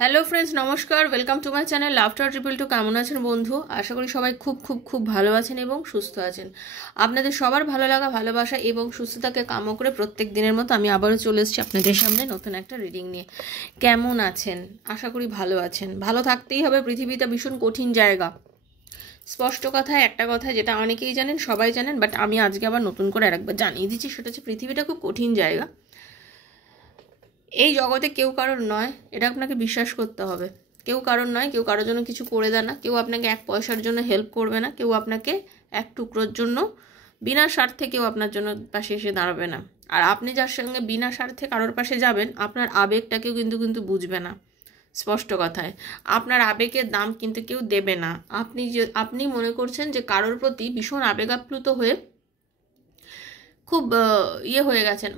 Hello friends, নমস্কার। Welcome to my channel laughter triple two. কেমন আছেন বন্ধু? আশা করি সবাই খুব খুব খুব ভালো আছেন এবং সুস্থ আছেন। আপনাদের সবার ভালো লাগা, ভালোবাসা এবং সুস্থতাকে কামনা করে প্রত্যেক দিনের মতো আমি আবারও চলে এসেছি আপনাদের সামনে নতুন একটা রিডিং নিয়ে। কেমন আছেন? আশা করি ভালো আছেন। ভালো থাকতেই হবে, পৃথিবীটা ভীষণ কঠিন জায়গা। স্পষ্ট কথায় একটা কথা যেটা অনেকেই জানেন, সবাই জানেন, বাট আমি আজকে আবার নতুন করে আরেকবার জানিয়ে দিচ্ছি, সেটা হচ্ছে পৃথিবীটা খুব কঠিন জায়গা। এই জগতে কেউ কারোর নয়, এটা আপনাকে বিশ্বাস করতে হবে। কেউ কারোর নয়, কেউ কারোর জন্য কিছু করে দেয় না, কেউ আপনাকে এক পয়সার জন্য হেল্প করবে না, কেউ আপনাকে এক টুকরোর জন্য বিনা স্বার্থে কেউ আপনার জন্য পাশে এসে দাঁড়াবে না। আর আপনি যার সঙ্গে বিনা স্বার্থে কারোর পাশে যাবেন, আপনার আবেগটাকেও কিন্তু বুঝবে না। স্পষ্ট কথায় আপনার আবেগের দাম কিন্তু কেউ দেবে না। আপনি মনে করছেন যে কারোর প্রতি ভীষণ আবেগ আপ্লুত হয়ে খুব হয়ে গেছেন,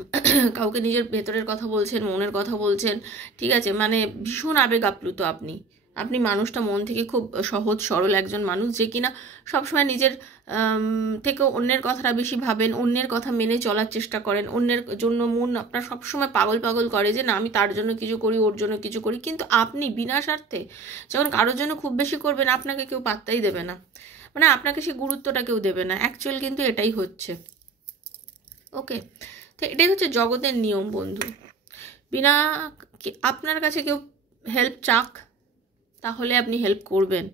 কাউকে নিজের ভেতরের কথা বলছেন, মনের কথা বলছেন, ঠিক আছে, মানে ভীষণ আবেগ আপ্লুত আপনি। আপনি মানুষটা মন থেকে খুব সহজ সরল একজন মানুষ, যে কিনা সবসময় নিজের থেকে অন্যের কথাটা বেশি ভাবেন, অন্যের কথা মেনে চলার চেষ্টা করেন, অন্যের জন্য মন আপনার সবসময় পাগল পাগল করে যে না আমি তার জন্য কিছু করি, ওর জন্য কিছু করি। কিন্তু আপনি বিনা স্বার্থে যখন কারোর জন্য খুব বেশি করবেন, আপনাকে কেউ পাত্তাই দেবে না, মানে আপনাকে সে গুরুত্বটা কেউ দেবে না। অ্যাকচুয়াল কিন্তু এটাই হচ্ছে। ওকে, তো এটাই হচ্ছে জগতের নিয়ম বন্ধু। বিনা আপনার কাছে কেউ হেল্প চাক, তাহলে আপনি হেল্প করবেন।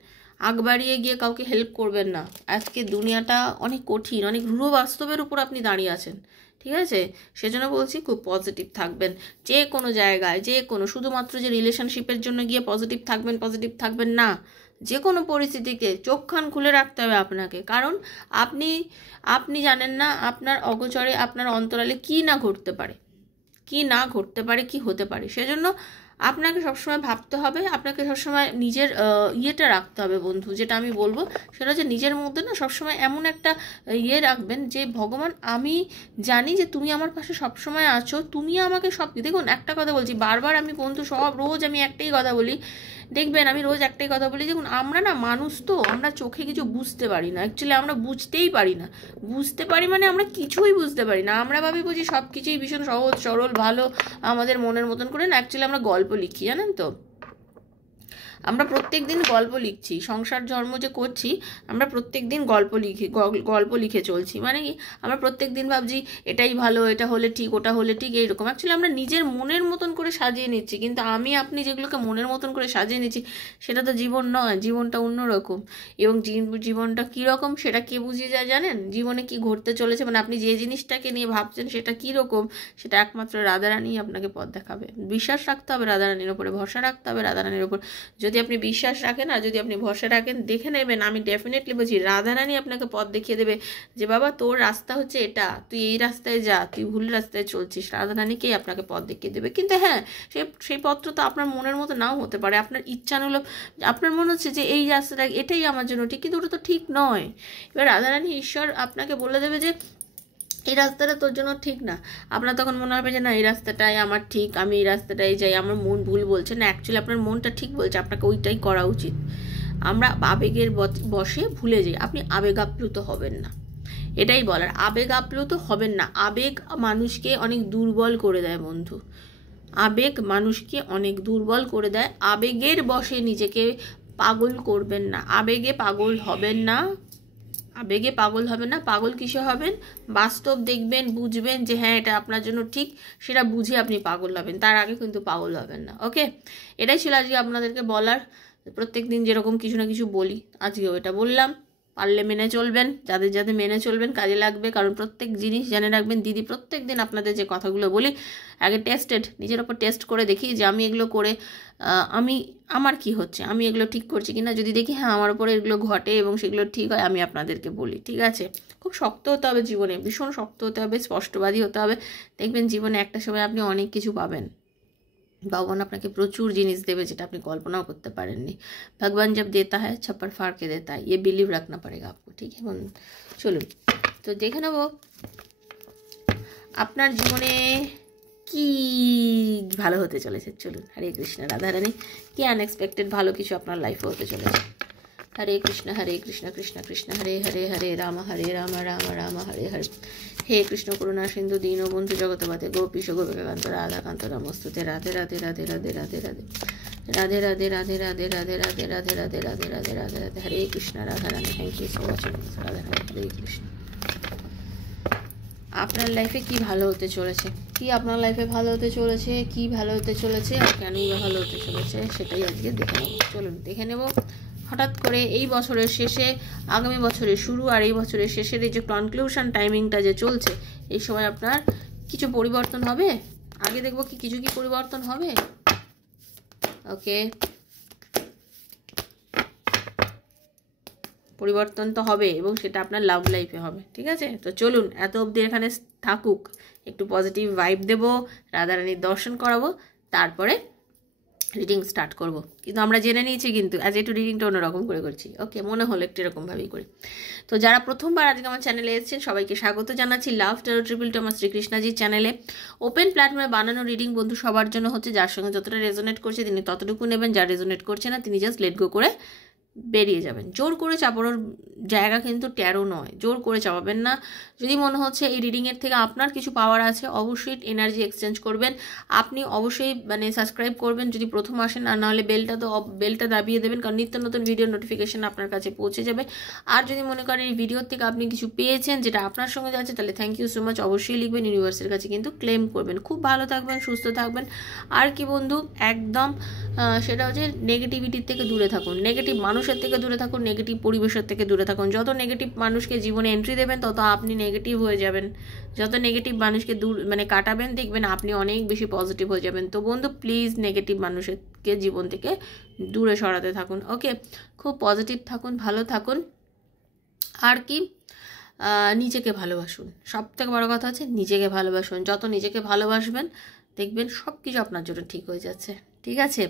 আগ বাড়িয়ে গিয়ে কাউকে হেল্প করবেন না। আজকে দুনিয়াটা অনেক কঠিন, অনেক রূঢ় বাস্তবের উপর আপনি দাঁড়িয়ে আছেন, ঠিক আছে? সেজন্য বলছি খুব পজিটিভ থাকবেন যে কোনো জায়গায়, যে কোনো, শুধুমাত্র যে রিলেশনশিপের জন্য গিয়ে পজিটিভ থাকবেন না। যে কোনো পরিস্থিতিতে চোখ কান খুলে রাখতে হবে আপনাকে, কারণ আপনি জানেন না আপনার অগোচরে, আপনার অন্তরালে কি না ঘটতে পারে, কি হতে পারে। সেজন্য আপনাকে সবসময় ভাবতে হবে, আপনাকে সবসময় নিজের ইয়েটা রাখতে হবে বন্ধু। যেটা আমি বলবো সেটা হচ্ছে নিজের মধ্যে না সবসময় এমন একটা রাখবেন যে ভগবান, আমি জানি যে তুমি আমার পাশে সবসময় আছো, তুমি আমাকে সব। দেখুন একটা কথা বলছি বারবার, আমি বন্ধু রোজ আমি একটাই কথা বলি, দেখবেন আমি রোজ একটাই কথা বলি, দেখুন আমরা না মানুষ, তো আমরা চোখে কিছু বুঝতে পারি না। অ্যাকচুয়ালি আমরা বুঝতেই পারি না। বুঝতে পারি মানে আমরা কিছুই বুঝতে পারি না। আমরা বুঝি সব কিছুই ভীষণ সহজ সরল ভালো, আমাদের মনের মতন করে না। অ্যাকচুয়ালি আমরা গল্প লিখি, জানেন তো? আমরা প্রত্যেক দিন গল্প লিখছি, সংসার জন্ম যে করছি আমরা প্রত্যেক দিন গল্প লিখে চলছি। মানে কি, আমরা প্রত্যেক দিন ভাবছি এটাই ভালো, এটা হলে ঠিক, ওটা হলে ঠিক, এইরকম। অ্যাকচুয়ালি আমরা নিজের মনের মতন করে সাজিয়ে নিচ্ছি, কিন্তু আপনি যেগুলোকে মনের মতন করে সাজিয়ে নিচ্ছি সেটা তো জীবন নয়। জীবনটা অন্যরকম। এবং জীবনটা কীরকম সেটা কে বুঝিয়ে যায় জানেন? জীবনে কি ঘটতে চলেছে, মানে আপনি যে জিনিসটাকে নিয়ে ভাবছেন সেটা কীরকম, সেটা একমাত্র রাধারানী আপনাকে পথ দেখাবে। বিশ্বাস রাখতে হবে রাধারানীর ওপরে, ভরসা রাখতে হবে রাধারানীর ওপর। যদি আপনি বিশ্বাস রাখেন আর যদি আপনি ভরসা রাখেন, দেখে নেবেন, আমি ডেফিনেটলি বলছি রাধারানী আপনাকে পথ দেখিয়ে দেবে যে বাবা তোর রাস্তা হচ্ছে এটা, তুই এই রাস্তায় যা, তুই ভুল রাস্তায় চলছিস। রাধারানীকেই আপনাকে পথ দেখিয়ে দেবে। কিন্তু হ্যাঁ, সেই পথটা তো আপনার মনের মতো নাও হতে পারে। আপনার ইচ্ছানুলোভ, আপনার মনে হচ্ছে যে এই রাস্তাটা এটাই আমার জন্য ঠিক, কিন্তু ওটা তো ঠিক নয়। এবার রাধারানী ঈশ্বর আপনাকে বলে দেবে যে এই রাস্তাটা তোর জন্য ঠিক না। আপনার তখন মনে হবে যে না এই রাস্তাটাই আমার ঠিক, আমি এই রাস্তাটাই যাই, আমার মন ভুল বলছে না। অ্যাকচুয়ালি আপনার মনটা ঠিক বলছে, আপনাকে ওইটাই করা উচিত। আমরা আবেগের বশে ভুলে যাই। আপনি আবেগ আপ্লুত হবেন না, এটাই বলার। আবেগ আপ্লুত হবেন না। আবেগ মানুষকে অনেক দুর্বল করে দেয় বন্ধু। আবেগ মানুষকে অনেক দুর্বল করে দেয়। আবেগের বশে নিজেকে পাগল করবেন না, আবেগে পাগল হবেন না। পাগল কিসে হবেন? বাস্তব দেখবেন, বুঝবেন যে হ্যাঁ এটা আপনার জন্য ঠিক, সেটা বুঝে আপনি পাগল হবেন। তার আগে কিন্তু পাগল হবেন না। ওকে, এটাই ছিল আজকে আপনাদেরকে বলার। প্রত্যেক দিন যেরকম কিছু না কিছু বলি, আজকেও এটা বললাম। পারলে মেনে চলবেন, যাদের মেনে চলবেন কাজে লাগবে। কারণ প্রত্যেক জিনিস জেনে রাখবেন, দিদি প্রত্যেক দিন আপনাদের যে কথাগুলো বলি আগে নিজের ওপর টেস্ট করে দেখি যে আমি এগুলো করে আমার কি হচ্ছে, আমি এগুলো ঠিক করছি কিনা। যদি দেখি হ্যাঁ আমার ওপরে এগুলো ঘটে এবং সেগুলো ঠিক হয়, আমি আপনাদেরকে বলি, ঠিক আছে? খুব শক্ত হতে হবে জীবনে, ভীষণ শক্ত হতে হবে, স্পষ্টবাদী হতে হবে। দেখবেন জীবনে একটা সময় আপনি অনেক কিছু পাবেন। ভগবান আপনাকে প্রচুর জিনিস দেবে যেটা আপনি কল্পনাও করতে পারেননি। ভগবান जब देता है छप्पर फाड़ के देता है, ये बिलीव रखना पड़ेगा आपको, ठीक है? চলুন তো দেখে নেব আপনার জীবনে কি ভালো হতে চলেছে। চলুন, হরে কৃষ্ণ রাধারানী, কি আনএক্সপেক্টেড ভালো কিছু আপনার লাইফে হতে চলেছে। হরে কৃষ্ণ কৃষ্ণ কৃষ্ণ হরে হরে, হরে রাম রাম রাম হরে হরে। হে কৃষ্ণ করুণা সিন্ধু দীনবন্ধু জগৎপতে গোপীশ গোপিকান্ত রাধাকান্ত নমস্তুতে। Radhe Radhe Radhe Radhe Radhe Radhe. Radhe Radhe Radhe Radhe Radhe Radhe Radhe Radhe Radhe Radhe Radhe Radhe Hare Krishna Radha Rani. Thank you so much Radha Rani, Hare Krishna. আপনার লাইফে কি ভালো হতে চলেছে, কি আপনার লাইফে ভালো হতে চলেছে, কি ভালো হতে চলেছে আর কেনই বা ভালো হতে চলেছে সেটাই আজকে দেখে নেব। চলুন দেখে নেব। হঠাৎ করে এই বছরের শেষে, আগামী বছরের শুরু আর এই বছরের শেষের এই যে কনক্লুশন টাইমিংটা যে চলছে, এই সময় আপনার কিছু পরিবর্তন হবে। আগে দেখব কি কিছু কি পরিবর্তন হবে। ওকে, পরিবর্তন তো হবে এবং সেটা আপনার লাভ লাইফে হবে। ঠিক আছে, তো চলুন এত অবধি এখানে থাকুক, একটু পজিটিভ ভাইব দেবো, রাধারানীর দর্শন করাবো, তারপরে রিডিং স্টার্ট করব। কিন্তু আমরা জেনে নিয়েছি কিন্তু আজ একটু রিডিংটা অন্যরকম করে করছি। ওকে, মনে হলো একটু এরকমভাবেই করি। তো যারা প্রথমবার আজকে আমার চ্যানেলে এসেছেন সবাইকে স্বাগত জানাচ্ছি লাভ ট্যারো ট্রিপল টু আমার শ্রীকৃষ্ণাজির চ্যানেলে। ওপেন প্ল্যাটফর্মে বানানো রিডিং বন্ধু সবার জন্য হচ্ছে, যার সঙ্গে যতটা রেজোনেট করছে তিনি ততটুকু নেবেন, যার রেজোনেট করছে না তিনি জাস্ট লেট গো করে বেরিয়ে যাবেন। জোর করে চাপানোর জায়গা কিন্তু ট্যারো নয়, জোর করে চাপাবেন না। যদি মনে হচ্ছে এই রিডিংয়ের থেকে আপনার কিছু পাওয়ার আছে, অবশ্যই এনার্জি এক্সচেঞ্জ করবেন। আপনি অবশ্যই সাবস্ক্রাইব করবেন যদি প্রথম আসেন, আর নাহলে বেলটা দাবিয়ে দেবেন, কারণ নিত্য নতুন ভিডিও নোটিফিকেশন আপনার কাছে পৌঁছে যাবে। আর যদি মনে করেন এই ভিডিওর থেকে আপনি কিছু পেয়েছেন যেটা আপনার সঙ্গে যাচ্ছে, তাহলে থ্যাংক ইউ সো মাচ অবশ্যই লিখবেন, ইউনিভার্সের কাছে কিন্তু ক্লেম করবেন। খুব ভালো থাকবেন, সুস্থ থাকবেন। আর কি বন্ধু, একদম সেটা হচ্ছে নেগেটিভিটির থেকে দূরে থাকুন, নেগেটিভ মানুষের থেকে দূরে থাকুন, নেগেটিভ পরিবেশের থেকে দূরে থাকুন। যত নেগেটিভ মানুষকে জীবনে এন্ট্রি দেবেন তত আপনি নেগেটিভ হয়ে যাবেন। যত নেগেটিভ মানুষকে দূর কাটাবেন, দেখবেন আপনি অনেক বেশি পজিটিভ হয়ে যাবেন। তো বন্ধু প্লিজ নেগেটিভ মানুষকে জীবন থেকে দূরে সরাতে থাকুন। ওকে, খুব পজিটিভ থাকুন, ভালো থাকুন। আর কি, নিজেকে ভালোবাসুন। সব থেকে বড় কথা হচ্ছে নিজেকে ভালোবাসুন। যত নিজেকে ভালোবাসবেন দেখবেন সব কিছু আপনার জন্য ঠিক হয়ে যাচ্ছে। ঠিক আছে,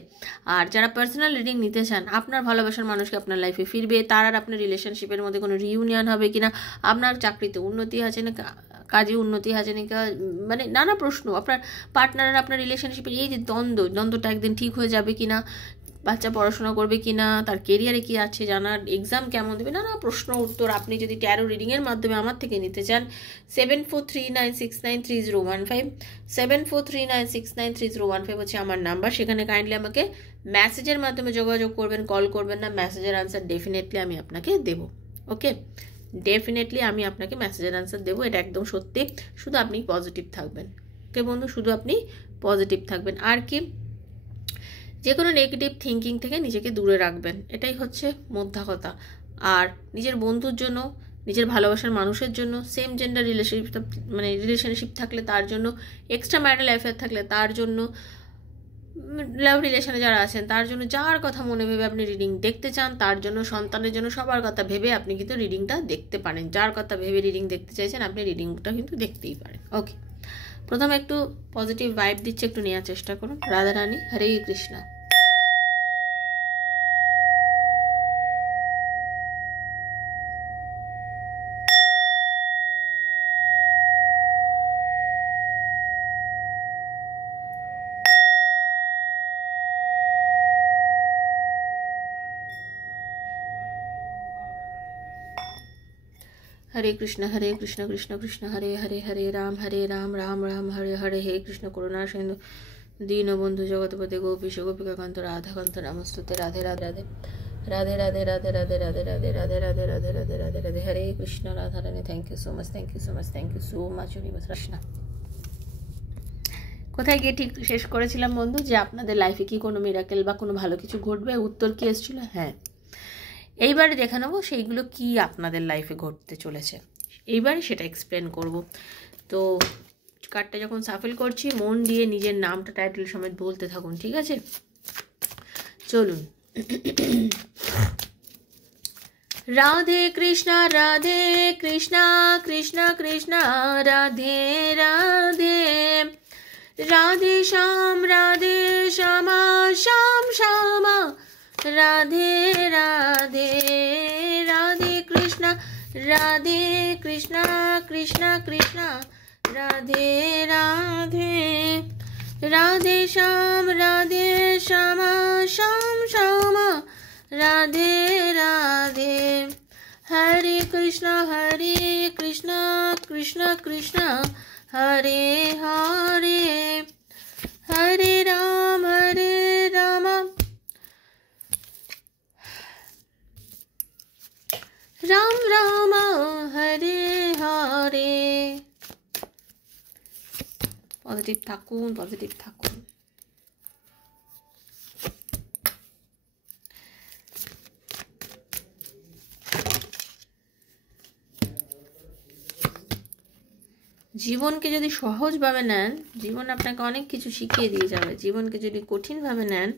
আর যারা পার্সোনাল রিডিং নিতে চান, আপনার ভালোবাসার মানুষকে আপনার লাইফে ফিরবে, তার আর আপনার রিলেশনশিপের মধ্যে কোনো রিউনিয়ন হবে কিনা, আপনার চাকরিতে উন্নতি আছে না, কাজে উন্নতি আছে নাকি, নানা প্রশ্ন, আপনার পার্টনার আর আপনার রিলেশনশিপের এই যে দ্বন্দ্বটা একদিন ঠিক হয়ে যাবে কিনা, বাচ্চা পড়াশোনা করবে কিনা, তার কেরিয়ারে কি আছে জানার, এক্সাম কেমন দেবে, নানা প্রশ্ন উত্তর আপনি যদি ট্যারো রিডিংয়ের মাধ্যমে আমার থেকে নিতে চান, 7439693015 7439693015 হচ্ছে আমার নাম্বার। সেখানে কাইন্ডলি আমাকে মেসেজের মাধ্যমে যোগাযোগ করবেন, কল করবেন না। মেসেজের আনসার ডেফিনেটলি আমি আপনাকে দেবো। ওকে, ডেফিনেটলি আমি আপনাকে মেসেজের আনসার দেবো, এটা একদম সত্যি। শুধু আপনি পজিটিভ থাকবেন। ওকে বন্ধু, শুধু আপনি পজিটিভ থাকবেন। আর কি, যে কোনো নেগেটিভ থিঙ্কিং থেকে নিজেকে দূরে রাখবেন, এটাই হচ্ছে মোদ্দা কথা। আর নিজের বন্ধুর জন্য, নিজের ভালোবাসার মানুষের জন্য, সেম জেন্ডার রিলেশনশিপ থাকলে তার জন্য, এক্সট্রা ম্যারিটাল অ্যাফেয়ার থাকলে তার জন্য, লাভ রিলেশনে যারা আছেন তার জন্য, যার কথা মনে ভেবে আপনি রিডিং দেখতে চান, তার জন্য, সন্তানের জন্য, সবার কথা ভেবে আপনি কিন্তু রিডিংটা দেখতে পারেন। যার কথা ভেবে রিডিং দেখতে চাইছেন আপনি রিডিংটা কিন্তু দেখতেই পারেন। ওকে, প্রথমে একটু পজিটিভ ভাইব দিচ্ছে, একটু নেওয়ার চেষ্টা করুন। রাধারানী, হরে কৃষ্ণ। হরে কৃষ্ণ কৃষ্ণ কৃষ্ণ হরে হরে, হরে রাম রাম রাম হরে হরে, হে কৃষ্ণ করুণা সিন্ধু দীনবন্ধু জগৎপতি গোপীশ গোপিকাকান্ত রাধাকান্ত নমস্তুতে। Radhe Radhe Radhe Radhe Radhe Radhe Radhe Radhe Radhe Radhe Radhe Radhe Radhe Radhe Hare Krishna Radha Rani. Thank you so much, thank you so much, thank you so much. Krishna কোথায় গিয়ে ঠিক শেষ করেছিলাম বন্ধু, যে আপনাদের লাইফে কি কোনো মিরাকেল বা কোনো ভালো কিছু ঘটবে? উত্তর কি এসেছিল? হ্যাঁ, এইবারে দেখে নেবো সেইগুলো কি আপনাদের লাইফে ঘটতে চলেছে। এইবারে সেটা এক্সপ্লেন করব। তো কার্ডটা যখন সাফেল করছি মন দিয়ে নিজের নামটা টাইটেল সমেত বলতে থাকুন। ঠিক আছে, চলুন। রাধে কৃষ্ণ কৃষ্ণ কৃষ্ণ রাধে রাধে, রাধে শ্যাম শ্যাম শ্যাম রাধে রাধে, রাধে কৃষ্ণ কৃষ্ণ কৃষ্ণ রাধে রাধে, রাধে শ্যাম শ্যাম শ্যাম রাধে রাধে, হরে কৃষ্ণ কৃষ্ণ কৃষ্ণ হরে হরে, হরে রাম রাম হরে হরে। পজিটিভ থাকুন, পজিটিভ থাকুন। জীবনকে যদি সহজভাবে নেন, জীবন আপনাকে অনেক কিছু শিখিয়ে দিয়ে যাবে। জীবনকে যদি কঠিনভাবে নেন,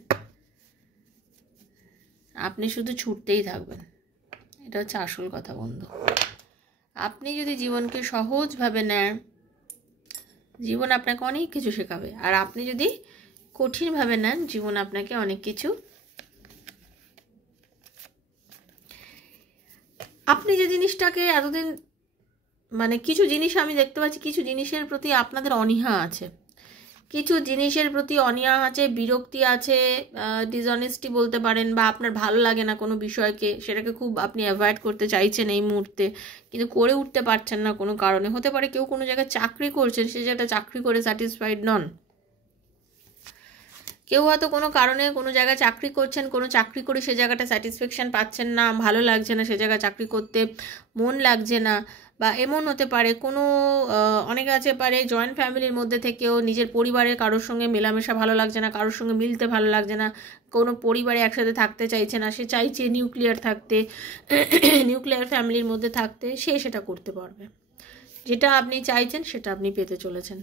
আপনি শুধু ছুটতেই থাকবেন। এটা হচ্ছে আসল কথা বন্ধু। আপনি যদি জীবনকে সহজভাবে নেন, জীবন আপনাকে অনেক কিছু শেখাবে। আর আপনি যদি কঠিনভাবে নেন, জীবন আপনাকে অনেক কিছু, আপনি যে জিনিসটাকে এতদিন মানে কিছু জিনিস আমি দেখতে পাচ্ছি, কিছু জিনিসের প্রতি আপনাদের অনীহা আছে, কিছু জিনিসের প্রতি অনীহা আছে, বিরক্তি আছে, ডিসঅনেস্টি বলতে পারেন, বা আপনার ভালো লাগে না কোনো বিষয়কে, সেটাকে খুব আপনি অ্যাভয়েড করতে চাইছেন এই মুহূর্তে, কিন্তু করে উঠতে পারছেন না কোনো কারণে। হতে পারে কেউ কোনো জায়গায় চাকরি করছেন, সে জায়গাটা চাকরি করে স্যাটিসফাইড নন। কেউ হয়তো কোনো কারণে কোনো জায়গায় চাকরি করছেন, কোনো চাকরি করে সে জায়গাটা স্যাটিসফ্যাকশান পাচ্ছেন না, ভালো লাগছে না, সে জায়গায় চাকরি করতে মন লাগছে না। বা এমন হতে পারে কোনো অনেকে আছে পারে জয়েন্ট ফ্যামিলির মধ্যে থেকেও নিজের পরিবারের কারোর সঙ্গে মেলামেশা ভালো লাগছে না, কারোর সঙ্গে মিলতে ভালো লাগছে না, কোনো পরিবারে একসাথে থাকতে চাইছে না, সে চাইছে নিউক্লিয়ার থাকতে, নিউক্লিয়ার ফ্যামিলির মধ্যে থাকতে, সে সেটা করতে পারবে। যেটা আপনি চাইছেন সেটা আপনি পেতে চলেছেন।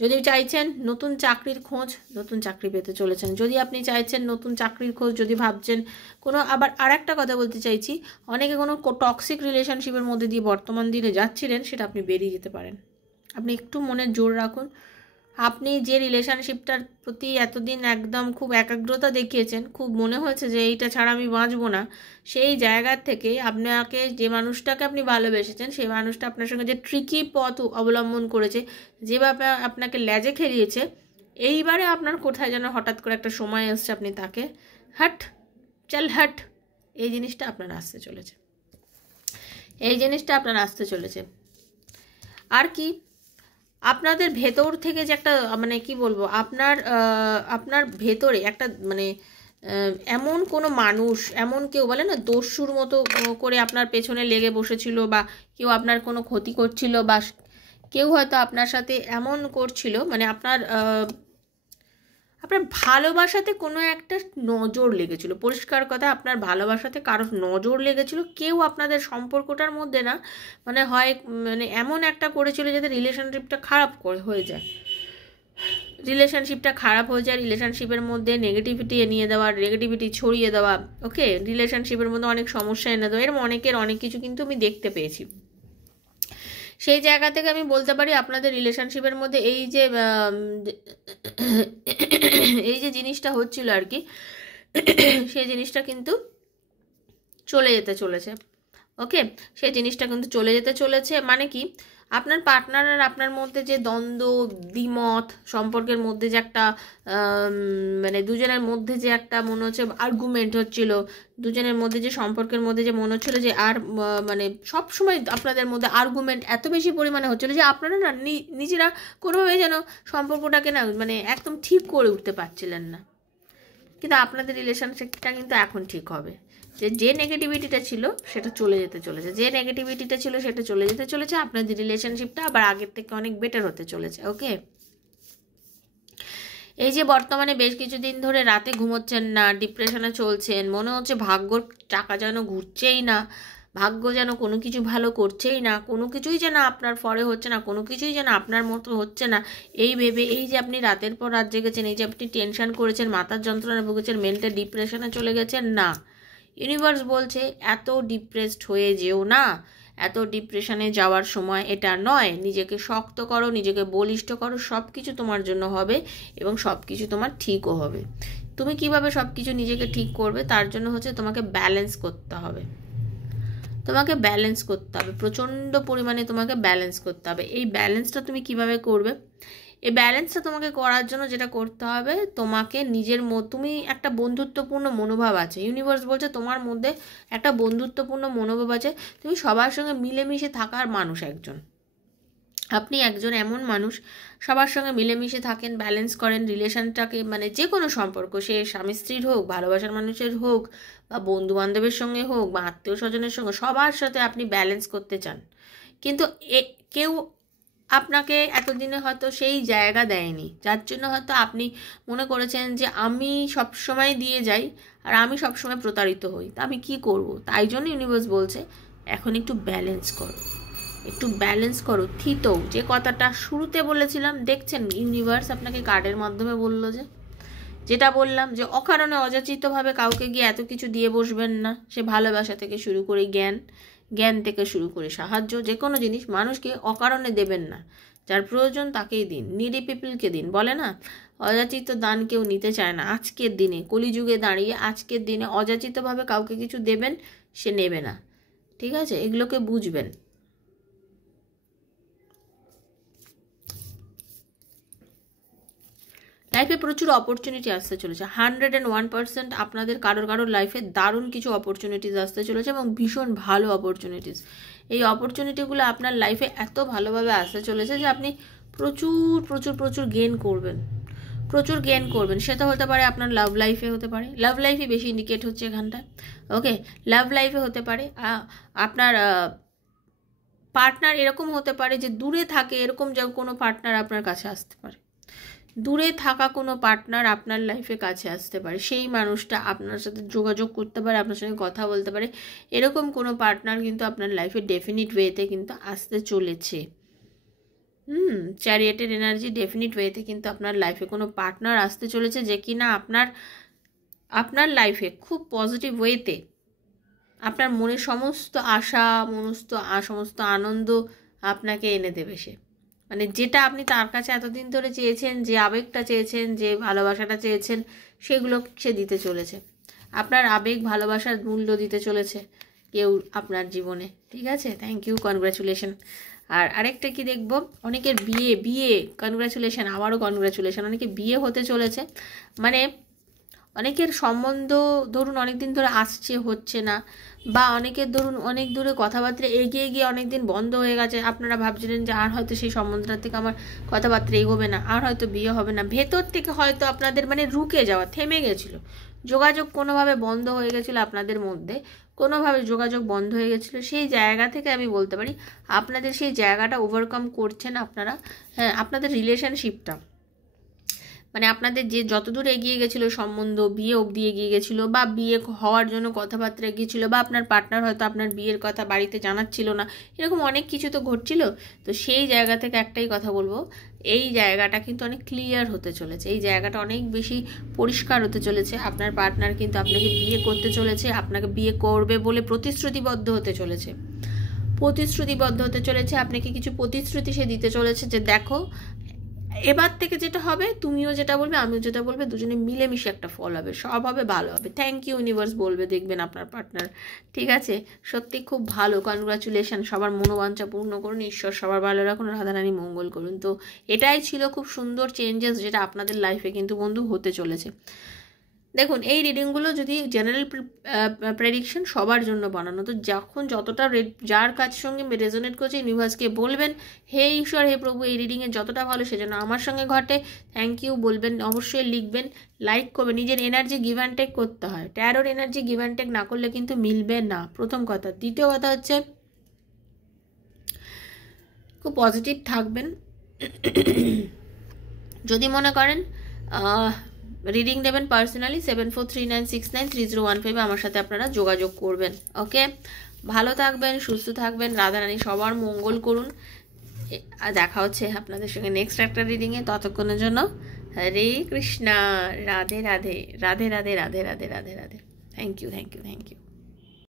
যদি চাইছেন নতুন চাকরির খোঁজ, নতুন চাকরি পেতে চলেছেন। যদি আপনি চাইছেন নতুন চাকরির খোঁজ, যদি ভাবছেন কোনো, আবার আর একটা কথা বলতে চাইছি, অনেকে কোনো টক্সিক রিলেশনশিপের মধ্যে দিয়ে বর্তমান দিনে যাচ্ছিলেন, সেটা আপনি বেরিয়ে যেতে পারেন। আপনি একটু মনে জোর রাখুন। আপনি যে রিলেশনশিপটার প্রতি এতদিন একদম খুব একাগ্রতা দেখিয়েছেন, খুব মনে হয়েছে যে এইটা ছাড়া আমি বাঁচবো না, সেই জায়গার থেকে আপনাকে যে মানুষটাকে আপনি ভালোবেসেছেন, সেই মানুষটা আপনার সঙ্গে যে ট্রিকি পথ অবলম্বন করেছে, যেভাবে আপনাকে ল্যাজে খেলিয়েছে, এইবারে আপনার কোথায় যেন হঠাৎ করে একটা সময় এসছে, আপনি তাকে হাট চল হাট, এই জিনিসটা আপনার আসতে চলেছে, এই জিনিসটা আপনার আসতে চলেছে। আর কি, আপনাদের ভেতর থেকে যে একটা মানে কি বলবো, আপনার ভেতরে একটা মানে এমন কোনো মানুষ, এমন কেউ বলে না দস্যুর মতো করে আপনার পেছনে লেগে বসেছিল, বা কেউ আপনার কোনো ক্ষতি করছিল, বা কেউ হয়তো আপনার সাথে এমন করছিল, মানে আপনার ভালোবাসাতে কোনো একটা নজর লেগেছিল। পরিষ্কার কথা, আপনার ভালোবাসাতে কারোর নজর লেগেছিল। কেউ আপনাদের সম্পর্কটার মধ্যে না মানে হয় মানে এমন একটা করেছিল যাতে রিলেশনশিপটা খারাপ হয়ে যায়, রিলেশনশিপটা খারাপ হয়ে যায়, রিলেশনশিপের মধ্যে নেগেটিভিটি নিয়ে দেওয়া, নেগেটিভিটি ছড়িয়ে দেওয়া, ওকে, রিলেশনশিপের মধ্যে অনেক সমস্যা এনে দেওয়া, এরকম অনেকের অনেক কিছু কিন্তু আমি দেখতে পেয়েছি। সেই জায়গা থেকে আমি বলতে পারি আপনাদের রিলেশনশিপের মধ্যে এই যে জিনিসটা হচ্ছিল আর কি, সেই জিনিসটা কিন্তু চলে যেতে চলেছে। ওকে, সেই জিনিসটা কিন্তু চলে যেতে চলেছে। মানে কি, আপনার পার্টনার আর আপনার মধ্যে যে দ্বন্দ্ব, দ্বিমত, সম্পর্কের মধ্যে যে একটা মানে দুজনের মধ্যে যে একটা মনে হচ্ছে আর্গুমেন্ট হচ্ছিল, দুজনের মধ্যে যে সম্পর্কের মধ্যে যে মনে হচ্ছিলো যে আর মানে সবসময় আপনাদের মধ্যে আর্গুমেন্ট এত বেশি পরিমাণে হচ্ছিলো যে আপনারা না নিজেরা কোনোভাবে যেন সম্পর্কটাকে না মানে একদম ঠিক করে উঠতে পারছিলেন না। কিন্তু আপনাদের রিলেশনশিপটা কিন্তু এখন ঠিক হবে। যে নেগেটিভিটিটা ছিল সেটা চলে যেতে চলেছে, যে নেগেটিভিটিটা ছিল সেটা চলে যেতে চলেছে, আপনাদের রিলেশনশিপটা আবার আগের থেকে অনেক বেটার হতে চলেছে। ওকে, এই যে বর্তমানে বেশ কিছুদিন ধরে রাতে ঘুমোচ্ছেন না, ডিপ্রেশনে চলছেন, মনে হচ্ছে ভাগ্যর টাকা যেন ঘুরছেই না, ভাগ্য যেন কোনো কিছু ভালো করছেই না, কোনো কিছুই যেন আপনার ফরে হচ্ছে না, কোনো কিছুই যেন আপনার মতো হচ্ছে না, এই ভেবে এই যে আপনি রাতের পর রাত জেগেছেন, এই যে আপনি টেনশন করেছেন, মাথার যন্ত্রণা ভুগেছেন, মেন্টাল ডিপ্রেশনে চলে গেছেন, না, ইউনিভার্স বলছে এত ডিপ্রেসড হয়ে যেও না, এত ডিপ্রেশনে যাওয়ার সময় এটা নয়। নিজেকে শক্ত করো, নিজেকে বলিষ্ঠ করো, সব কিছু তোমার জন্য হবে এবং সব কিছু তোমার ঠিকও হবে। তুমি কিভাবে সব কিছু নিজেকে ঠিক করবে, তার জন্য হচ্ছে তোমাকে ব্যালেন্স করতে হবে, তোমাকে ব্যালেন্স করতে হবে, প্রচণ্ড পরিমাণে তোমাকে ব্যালেন্স করতে হবে। এই ব্যালেন্সটা তুমি কিভাবে করবে, এই ব্যালেন্সটা তোমাকে করার জন্য যেটা করতে হবে, তোমাকে নিজের তুমি একটা বন্ধুত্বপূর্ণ মনোভাব আছে, ইউনিভার্স বলছে তোমার মধ্যে একটা বন্ধুত্বপূর্ণ মনোভাব আছে, তুমি সবার সঙ্গে মিলেমিশে থাকার মানুষ একজন। আপনি একজন এমন মানুষ, সবার সঙ্গে মিলেমিশে থাকেন, ব্যালেন্স করেন রিলেশনটাকে, মানে যে কোনো সম্পর্ক, সে স্বামী স্ত্রীর হোক, ভালোবাসার মানুষের হোক, বা বন্ধু বান্ধবের সঙ্গে হোক, বা আত্মীয় স্বজনের সঙ্গে, সবার সাথে আপনি ব্যালেন্স করতে চান। কিন্তু কেউ আপনাকে এতদিনে হয়তো সেই জায়গা দেয়নি, যার জন্য হয়তো আপনি মনে করেছেন যে আমি সবসময় দিয়ে যাই আর আমি সবসময় প্রতারিত হই, তা আমি কি করব। তাই জন্য ইউনিভার্স বলছে এখন একটু ব্যালেন্স করো, একটু ব্যালেন্স করো। থিতো, যে কথাটা শুরুতে বলেছিলাম, দেখছেন ইউনিভার্স আপনাকে কার্ডের মাধ্যমে বললো যেটা বললাম, যে অকারণে অযাচিতভাবে কাউকে গিয়ে এত কিছু দিয়ে বসবেন না। সে ভালোবাসা থেকে শুরু করে জ্ঞান থেকে শুরু করে সাহায্য, যে কোনো জিনিস মানুষকে অকারণে দেবেন না। যার প্রয়োজন তাকেই দিন, নিডি পিপলকে দিন। বলে না, অযাচিত দান কেউ নিতে চায় না। আজকের দিনে, কলিযুগে দাঁড়িয়ে আজকের দিনে অযাচিতভাবে কাউকে কিছু দেবেন, সে নেবে না। ঠিক আছে, এগুলোকে বুঝবেন। লাইফে প্রচুর অপরচুনিটি আসতে চলেছে, 101% আপনাদের কারোর লাইফে দারুণ কিছু অপরচুনিটিস আসতে চলেছে, এবং ভীষণ ভালো অপরচুনিটিস। এই অপরচুনিটিগুলো আপনার লাইফে এত ভালোভাবে আসতে চলেছে যে আপনি প্রচুর প্রচুর প্রচুর গেইন করবেন। সেটা হতে পারে আপনার লাভ লাইফে, হতে পারে লাভ লাইফে বেশি ইন্ডিকেট হচ্ছে এখানটায়। ওকে, লাভ লাইফে হতে পারে, আপনার পার্টনার এরকম হতে পারে যে দূরে থাকে, এরকম যে কোনো পার্টনার আপনার কাছে আসতে পারে। দূরে থাকা কোনো পার্টনার আপনার লাইফে কাছে আসতে পারে, সেই মানুষটা আপনার সাথে যোগাযোগ করতে পারে, আপনার সঙ্গে কথা বলতে পারে। এরকম কোনো পার্টনার কিন্তু আপনার লাইফে ডেফিনিট ওয়েতে কিন্তু আসতে চলেছে। চ্যারিয়েটের এনার্জি, ডেফিনিট ওয়েতে কিন্তু আপনার লাইফে কোনো পার্টনার আসতে চলেছে, যে কিনা আপনার লাইফে খুব পজিটিভ ওয়েতে আপনার মনের সমস্ত আশা, সমস্ত আনন্দ আপনাকে এনে দেবে সে। মানে যেটা আপনি তার কাছে এতদিন ধরে চেয়েছেন, যে আবেগটা চেয়েছেন, যে ভালোবাসাটা চেয়েছেন, সেগুলো সে দিতে চলেছে। আপনার আবেগ ভালোবাসার মূল্য দিতে চলেছে কেউ আপনার জীবনে। ঠিক আছে, থ্যাংক ইউ, কনগ্রাচুলেশন। আর আরেকটা কি দেখব, অনেকের বিয়ে, কনগ্রাচুলেশন, আবারও কনগ্রাচুলেশন। অনেকে বিয়ে হতে চলেছে, মানে অনেকের সম্বন্ধ ধরুন অনেক দিন ধরে আসছে, হচ্ছে না, বা অনেকের ধরুন অনেক দূরে কথাবার্তা এগিয়ে গিয়ে অনেক দিন বন্ধ হয়ে গেছে। আপনারা ভাবছিলেন যে আর হয়তো সেই সম্বন্ধটা থেকে আমার কথাবার্তা এগোবে না, আর হয়তো বিয়ে হবে না। ভেতর থেকে হয়তো আপনাদের মানে রুকে যাওয়া, থেমে গেছিলো যোগাযোগ, কোনোভাবে বন্ধ হয়ে গেছিলো আপনাদের মধ্যে, কোনোভাবে যোগাযোগ বন্ধ হয়ে গেছিলো। সেই জায়গা থেকে আমি বলতে পারি আপনাদের সেই জায়গাটা ওভারকাম করছেন আপনারা। হ্যাঁ, আপনাদের রিলেশনশিপটা, মানে আপনাদের যে যতদূর এগিয়ে গেছিলো সম্বন্ধ, বিয়ে অবধি এগিয়ে গেছিলো, বা বিয়ে হওয়ার জন্য কথাবার্তা এগিয়েছিলো, বা আপনার পার্টনার হয়তো আপনার বিয়ের কথা বাড়িতে জানাচ্ছিল না, এরকম অনেক কিছু তো ঘটছিল। তো সেই জায়গা থেকে একটাই কথা বলবো, এই জায়গাটা কিন্তু অনেক ক্লিয়ার হতে চলেছে, এই জায়গাটা অনেক বেশি পরিষ্কার হতে চলেছে। আপনার পার্টনার কিন্তু আপনাকে বিয়ে করতে চলেছে, আপনাকে বিয়ে করবে বলে প্রতিশ্রুতিবদ্ধ হতে চলেছে, আপনাকে কিছু প্রতিশ্রুতি সে দিতে চলেছে, যে দেখো এবার থেকে যেটা হবে, তুমিও যেটা বলবে, আমিও যেটা বলবে, দুজনে মিলেমিশে একটা ফল হবে, সব হবে, ভালো হবে। থ্যাংক ইউ ইউনিভার্স বলবে, দেখবেন আপনার পার্টনার। ঠিক আছে, সত্যি খুব ভালো, কনগ্রাচুলেশন। সবার মনোবাঞ্ছা পূর্ণ করুন, ঈশ্বর সবার ভালো রাখুন, রাধারানী মঙ্গল করুন। তো এটাই ছিল খুব সুন্দর চেঞ্জেস, যেটা আপনাদের লাইফে কিন্তু বন্ধু হতে চলেছে। দেখুন, এই রিডিংগুলো যদি জেনারেল প্রেডিকশন সবার জন্য বানানো, তো যখন যতটা যার কাছ সঙ্গে রেজোনেট করছে, ইউনিভার্সকে বলবেন, হে ঈশ্বর, হে প্রভু, এই রিডিংয়ে যতটা ভালো সেজন্য আমার সঙ্গে ঘটে, থ্যাংক ইউ বলবেন, অবশ্যই লিখবেন, লাইক করবেন। নিজের এনার্জি গিভ অ্যান্ড টেক করতে হয়, ট্যারোর এনার্জি গিভ অ্যান্ড টেক না করলে কিন্তু মিলবে না, প্রথম কথা। দ্বিতীয় কথা হচ্ছে খুব পজিটিভ থাকবেন। যদি মনে করেন রিডিং দেবেন পার্সোনালি, 7439693015 আমার সাথে আপনারা যোগাযোগ করবেন। ওকে, ভালো থাকবেন, সুস্থ থাকবেন, রাধারানী সবার মঙ্গল করুন। দেখা হচ্ছে আপনাদের সঙ্গে নেক্সট একটা রিডিংয়ে। ততক্ষণের জন্য হরে কৃষ্ণা, রাধে রাধে, রাধে রাধে, রাধে রাধে, রাধে রাধে। Thank you.